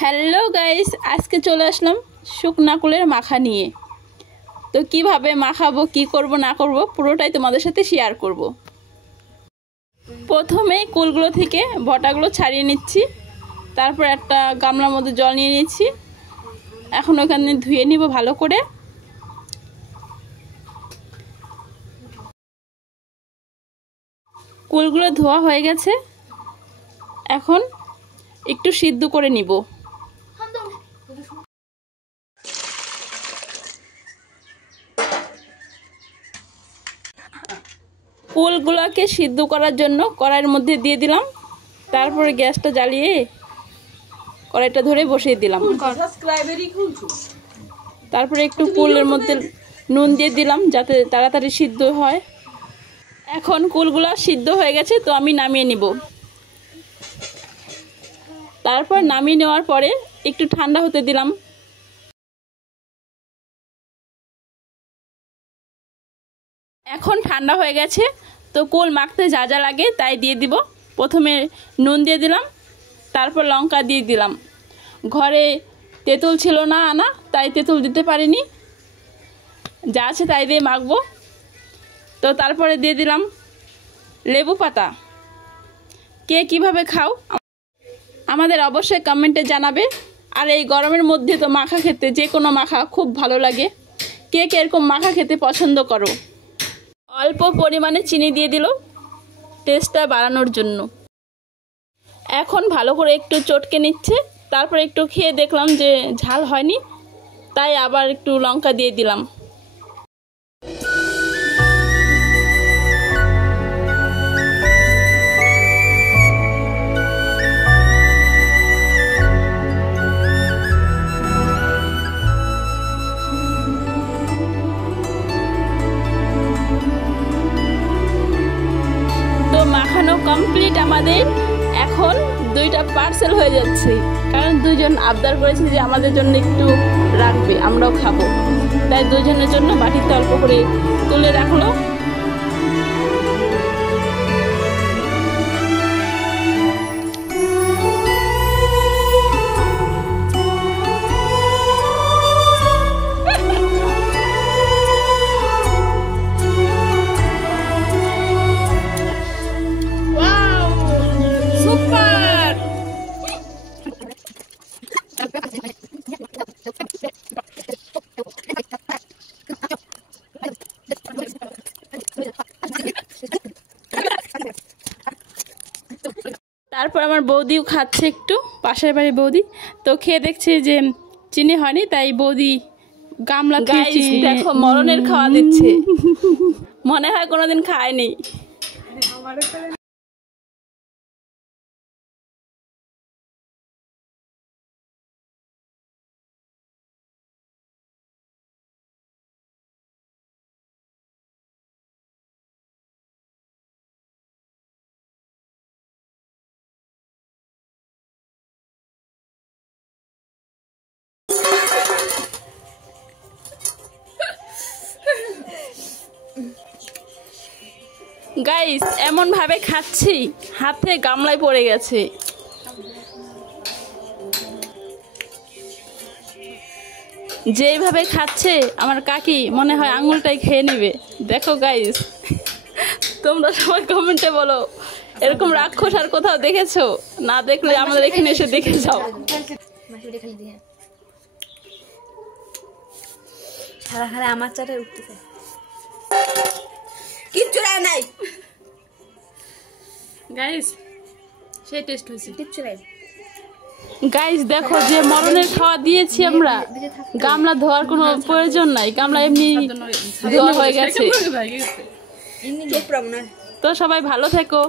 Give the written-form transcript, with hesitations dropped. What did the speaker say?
Hello guys, আজকে চলে আসলাম শুকনা কুলের মাখা নিয়ে। তো কিভাবে মাখাবো, কি করব না করব পুরোটাই তোমাদের সাথে শেয়ার করব। প্রথমে কুলগুলো থেকে বটাগুলো ছাড়িয়ে নিচ্ছি, তারপর একটা গামলার মধ্যে জল নিয়ে নিচ্ছি। এখন ওখানে ধুয়ে নিব ভালো করে। কুলগুলো ধোয়া হয়ে গেছে, এখন একটু সিদ্ধ করে নিব। কুলগুলোকে সিদ্ধ করার জন্য কড়াইয়ের মধ্যে দিয়ে দিলাম, তারপরে গ্যাসটা জ্বালিয়ে কড়াইটা ধরে বসিয়ে দিলাম। তারপরে একটু কুলের মধ্যে নুন দিয়ে দিলাম যাতে তাড়াতাড়ি সিদ্ধ হয়। এখন কুলগুলো সিদ্ধ হয়ে গেছে, তো আমি নামিয়ে নিব। তারপর নামিয়ে নেওয়ার পরে একটু ঠান্ডা হতে দিলাম। এখন ঠান্ডা হয়ে গেছে, তো কুল মাখতে যা যা লাগে তাই দিয়ে দিব। প্রথমে নুন দিয়ে দিলাম, তারপর লঙ্কা দিয়ে দিলাম। ঘরে তেঁতুল ছিল না আনা, তাই তেঁতুল দিতে পারিনি, যা আছে তাই দিয়ে মাখবো। তো তারপরে দিয়ে দিলাম লেবু পাতা। কে কিভাবে খাও আমাদের অবশ্যই কমেন্টে জানাবে। আর এই গরমের মধ্যে তো মাখা খেতে, যে কোনো মাখা খুব ভালো লাগে। কে কে এরকম মাখা খেতে পছন্দ করো? অল্প পরিমাণে চিনি দিয়ে দিল টেস্টটা বাড়ানোর জন্য। এখন ভালো করে একটু চটকে নিচ্ছে, তারপর একটু খেয়ে দেখলাম যে ঝাল হয়নি, তাই আবার একটু লঙ্কা দিয়ে দিলাম। মাখানো কমপ্লিট আমাদের। এখন দুইটা পার্সেল হয়ে যাচ্ছে, কারণ দুজন আবদার করেছে যে আমাদের জন্য একটু রাখবে, আমরাও খাবো। তাই দুজনের জন্য বাটিতে অল্প করে তুলে রাখলো। তারপর আমার বৌদিও খাচ্ছে, একটু পাশের বাড়ির বৌদি। তো খেয়ে দেখছে যে চিনি হয়নি, তাই বৌদি গামলা দেখো মরণের খাওয়া দিচ্ছে। মনে হয় কোনোদিন খায়নি। গাইস, এমন ভাবে খাচ্ছি হাতে গামলায় পড়ে গেছে। যেভাবে খাচ্ছে আমার কাকি, মনে হয় আঙুলটাই খেয়ে নেবে। দেখো গাইস, তোমরা সবাই কমেন্টে বলো এরকম রাক্ষস আর কোথাও দেখেছো? না দেখলে আমাদের এখানে এসে দেখে যাও। সারা সারা আমার চাটা উঠতেছে, কিচ্ছু নাই গাইস। সেই টেস্ট হয়েছে, কিচ্ছু নাই। গাইস দেখো যে মরণের খাওয়া দিয়েছি আমরা, গামলা ধোয়ার কোনো প্রয়োজন নাই, গামলা এমনি ধোয়া হয়ে গেছে। তো সবাই ভালো থেকো।